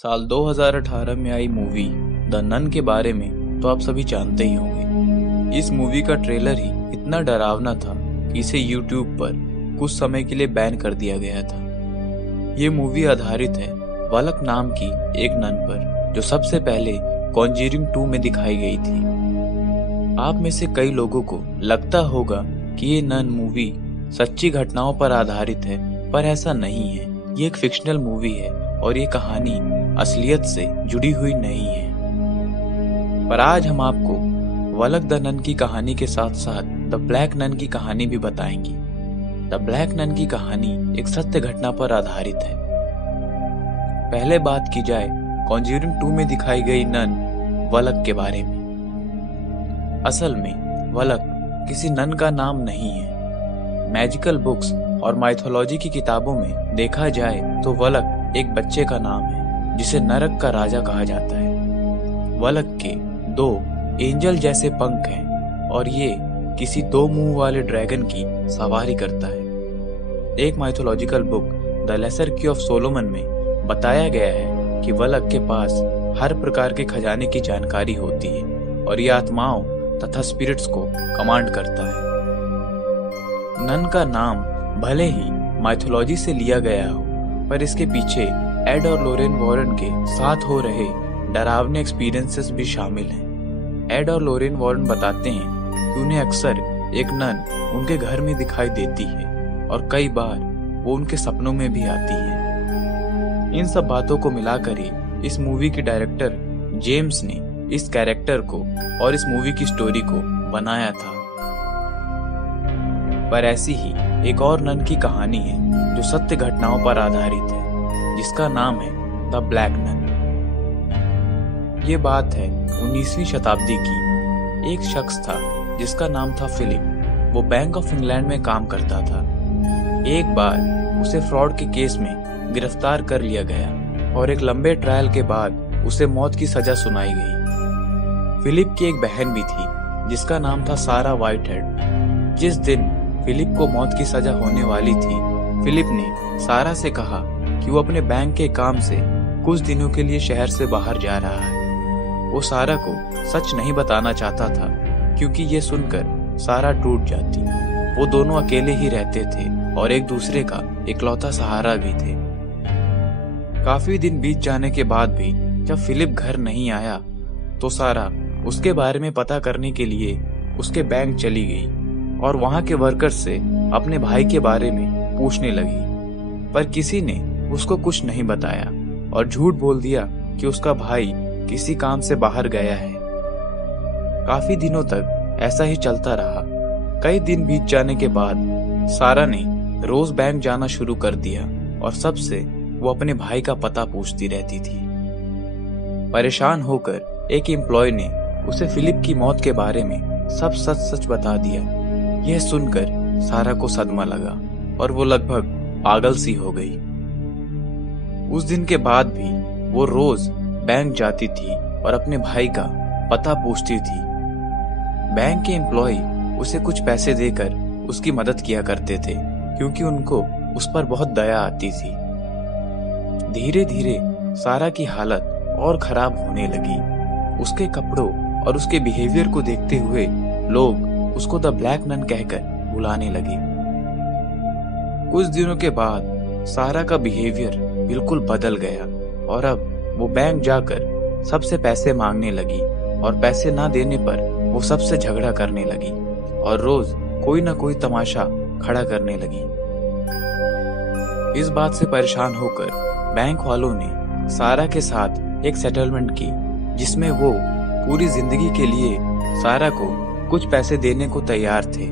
साल 2018 में आई movie the none के बारे में तो आप सभी जानते ही होंगे। इस मूवी का ट्रेलर ही इतना डरावना था कि इसे यूट्यूब पर कुछ समय के लिए बैन कर दिया गया था। ये मूवी आधारित है वलक नाम की एक नन पर, जो सबसे पहले कॉन्जरिंग 2 में दिखाई गई थी। आप में से कई लोगों को लगता होगा कि ये नन मूवी सच्ची घटनाओं पर आधारित है, पर ऐसा नहीं है। ये एक फिक्शनल मूवी है और ये कहानी असलियत से जुड़ी हुई नहीं है। पर आज हम आपको वलक द नन की कहानी के साथ साथ द ब्लैक नन की कहानी भी बताएंगे। द ब्लैक नन की कहानी एक सत्य घटना पर आधारित है। पहले बात की जाए कॉन्जरिंग 2 में दिखाई गई नन वलक के बारे में। असल में वलक किसी नन का नाम नहीं है। मैजिकल बुक्स और माइथोलॉजी की किताबों में देखा जाए तो वलक एक बच्चे का नाम है जिसे नरक का राजा कहा जाता है। वलक के 2 एंजल जैसे पंख हैं और ये किसी 2 मुंह वाले ड्रैगन की सवारी करता है। एक माइथोलॉजिकल बुक द लेसर की ऑफ सोलोमन में बताया गया है कि वलक के पास हर प्रकार के खजाने की जानकारी होती है और ये आत्माओं तथा स्पिरिट्स को कमांड करता है। नन का नाम भले ही माइथोलॉजी से लिया गया हो, पर इसके पीछे एड और लोरेन वॉरेन के साथ हो रहे डरावने एक्सपीरियंसेस भी शामिल हैं। एड और लोरेन वॉरेन बताते हैं कि उन्हें अक्सर एक नन उनके घर में दिखाई देती है और कई बार वो उनके सपनों में भी आती है। इन सब बातों को मिलाकर ही इस मूवी के डायरेक्टर जेम्स ने इस कैरेक्टर को और इस मूवी की स्टोरी को बनाया था। पर ऐसी ही एक और नन की कहानी है जो सत्य घटनाओं पर आधारित है, जिसका नाम है द ब्लैक नन। ये बात है 19वीं शताब्दी की। एक शख्स था जिसका नाम था फिलिप। वो बैंक ऑफ इंग्लैंड में काम करता था। एक बार उसे फ्रॉड के केस में गिरफ्तार कर लिया गया और एक लंबे ट्रायल के बाद उसे मौत की सजा सुनाई गई। फिलिप की एक बहन भी थी जिसका नाम था सारा व्हाइटहेड। जिस दिन फिलिप को मौत की सजा होने वाली थी, फिलिप ने सारा से कहा कि वो अपने बैंक के काम से कुछ दिनों के लिए शहर से बाहर जा रहा है। वो सारा को सच नहीं बताना चाहता था क्योंकि ये सुनकर सारा टूट जाती। वो दोनों अकेले ही रहते थे और एक दूसरे का इकलौता सहारा भी थे। काफी दिन बीत जाने के बाद भी जब फिलिप घर नहीं आया तो सारा उसके बारे में पता करने के लिए उसके बैंक चली गई और वहां के वर्कर्स से अपने भाई के बारे में पूछने लगी, पर किसी ने उसको कुछ नहीं बताया और झूठ बोल दिया कि उसका भाई किसी काम से बाहर गया है। काफी दिनों तक ऐसा ही चलता रहा। कई दिन बीत जाने के बाद सारा ने रोज बैंक जाना शुरू कर दिया और सबसे वो अपने भाई का पता पूछती रहती थी। परेशान होकर एक एम्प्लॉय ने उसे फिलिप की मौत के बारे में सब सच सच बता दिया। यह सुनकर सारा को सदमा लगा और वो लगभग पागल सी हो गई। उस दिन के बाद भी वो रोज बैंक जाती थी और अपने भाई का पता पूछती थी। बैंक के एम्प्लॉय उसे कुछ पैसे देकर उसकी मदद किया करते थे क्योंकि उनको उस पर बहुत दया आती थी। धीरे धीरे सारा की हालत और खराब होने लगी। उसके कपड़ों और उसके बिहेवियर को देखते हुए लोग उसको द ब्लैक नन कहकर बुलाने लगे। कुछ दिनों के बाद सारा का बिहेवियर बिल्कुल बदल गया और अब वो बैंक जाकर सबसे पैसे मांगने लगी और पैसे ना देने पर वो सबसे झगड़ा करने लगी और रोज कोई ना कोई तमाशा खड़ा करने लगी। इस बात से परेशान होकर बैंक वालों ने सारा के साथ एक सेटलमेंट की जिसमें वो पूरी जिंदगी के लिए सारा को कुछ पैसे देने को तैयार थे,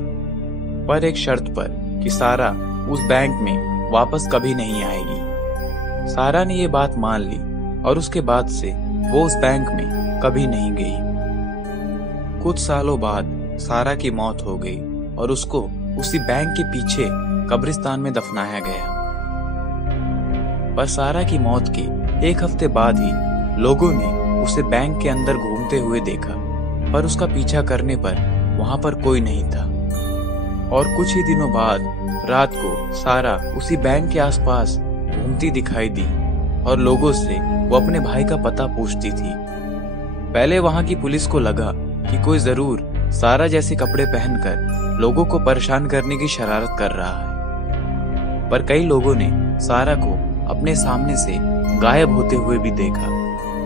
पर एक शर्त पर कि सारा उस बैंक में वापस कभी नहीं आएगी। सारा ने ये बात मान ली और उसके बाद से वो उस बैंक में कभी नहीं गई। कुछ सालों बाद सारा की मौत हो गई और उसको उसी बैंक के पीछे कब्रिस्तान में दफनाया गया। पर सारा की मौत के एक हफ्ते बाद ही लोगों ने उसे बैंक के अंदर घूमते हुए देखा, पर उसका पीछा करने पर वहां पर कोई नहीं था। और कुछ ही दिनों बाद रात को सारा उसी बैंक के आसपास घूमती दिखाई दी। और लोगों से वो अपने भाई का पता पूछती थी। पहले वहां की पुलिस को लगा कि कोई जरूर सारा जैसे कपड़े पहनकर लोगों को परेशान करने की शरारत कर रहा है, पर कई लोगों ने सारा को अपने सामने से गायब होते हुए भी देखा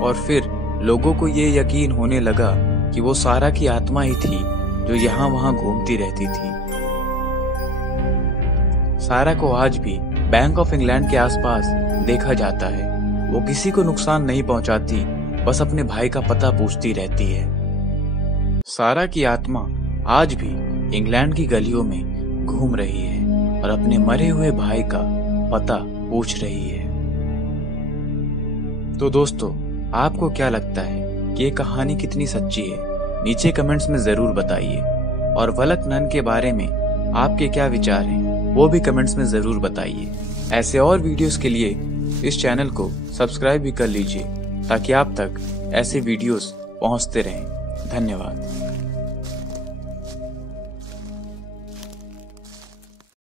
और फिर लोगों को ये यकीन होने लगा कि वो सारा की आत्मा ही थी जो यहाँ वहां घूमती रहती थी। सारा को आज भी बैंक ऑफ इंग्लैंड के आसपास देखा जाता है। वो किसी को नुकसान नहीं पहुंचाती, बस अपने भाई का पता पूछती रहती है। सारा की आत्मा आज भी इंग्लैंड की गलियों में घूम रही है और अपने मरे हुए भाई का पता पूछ रही है। तो दोस्तों, आपको क्या लगता है कि ये कहानी कितनी सच्ची है? नीचे कमेंट्स में जरूर बताइए। और वलक नन के बारे में आपके क्या विचार हैं वो भी कमेंट्स में जरूर बताइए। ऐसे और वीडियोस के लिए इस चैनल को सब्सक्राइब भी कर लीजिए ताकि आप तक ऐसे वीडियोस पहुंचते रहें। धन्यवाद।